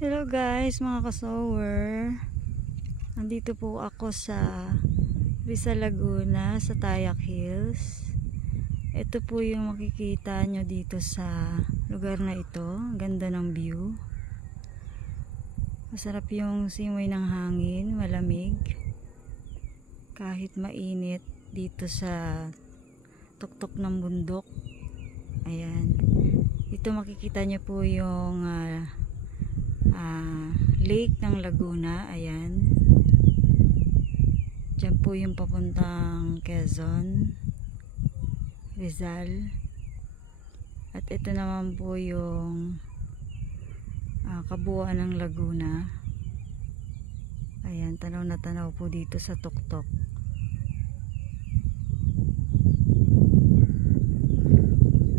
Hello guys, mga kasower. Andito po ako sa Rizal, Laguna, sa Tayak Hills. Ito po yung makikita nyo dito sa lugar na ito. Ang ganda ng view. Masarap yung simoy ng hangin, malamig. Kahit mainit dito sa tuktok ng bundok. Ayan. Dito makikita nyo po yung lake ng Laguna. Ayan, dyan po yung papuntang Quezon, Rizal. At ito naman po yung kabuuan ng Laguna. Ayan, tanaw na tanaw po dito sa tuktok.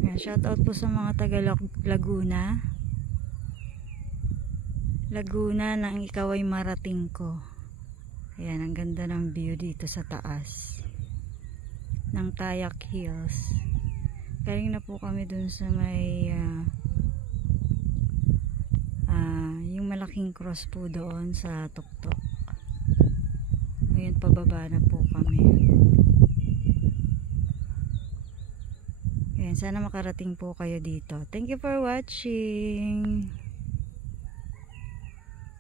Ayan, shout out po sa mga taga Laguna nang ikaw ay marating ko. Ayan, ang ganda ng view dito sa taas ng Tayak Hills. Galing na po kami dun sa may yung malaking cross po doon sa tuktok. Ayan, pababa na po kami. Ayan, sana makarating po kayo dito. Thank you for watching.